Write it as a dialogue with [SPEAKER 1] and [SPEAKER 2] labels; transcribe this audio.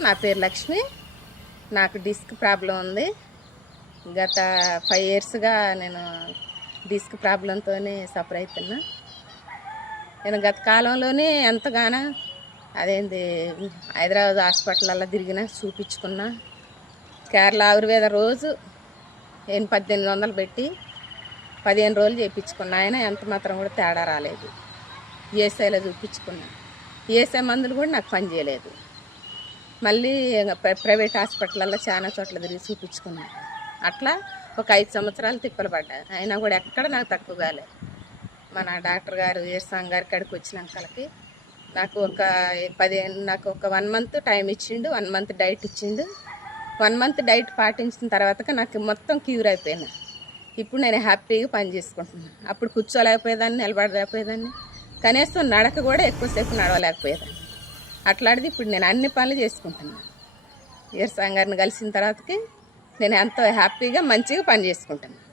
[SPEAKER 1] నా పేరు లక్ష్మి. నాకు డిస్క్ ప్రాబ్లం ఉంది. గత ఫైవ్ ఇయర్స్గా నేను డిస్క్ ప్రాబ్లంతోనే సఫర్ అవుతున్నా నేను గత కాలంలోనే ఎంతగానో అదేంది హైదరాబాద్ హాస్పిటల్లో తిరిగిన చూపించుకున్నా. కేరళ ఆయుర్వేద రోజు నేను పద్దెనిమిది వందలు పెట్టి పదిహేను రోజులు చేయించుకున్నా. ఆయన ఎంత మాత్రం కూడా తేడా రాలేదు. ఏసైలో చూపించుకున్నా. ఏసై మందులు కూడా నాకు పని చేయలేదు మళ్ళీ ప్రైవేట్ హాస్పిటల్లో చాలా చోట్ల తిరిగి చూపించుకున్నాను అట్లా ఒక ఐదు సంవత్సరాలు తిప్పలు పడ్డా అయినా కూడా ఎక్కడ నాకు తక్కువ కాలే. మన డాక్టర్ గారు ఈర్సాంగ్ గారి కాడికి వచ్చినాకలకి నాకు ఒక పదిహేను నాకు ఒక వన్ మంత్ టైం ఇచ్చిండు వన్ మంత్ డైట్ ఇచ్చిండు. వన్ మంత్ డైట్ పాటించిన తర్వాత నాకు మొత్తం క్యూర్ అయిపోయాను ఇప్పుడు నేను హ్యాపీగా పని చేసుకుంటున్నాను. అప్పుడు కూర్చోలేకపోయేదాన్ని నిలబడలేకపోయేదాన్ని. కనీసం నడక కూడా ఎక్కువసేపు నడవలేకపోయేదాన్ని. అట్లాంటిది ఇప్పుడు నేను అన్ని పనులు చేసుకుంటున్నాను ఈర్సాంగ్ గారిని కలిసిన తర్వాతకి నేను ఎంతో హ్యాపీగా మంచిగా పని చేసుకుంటున్నాను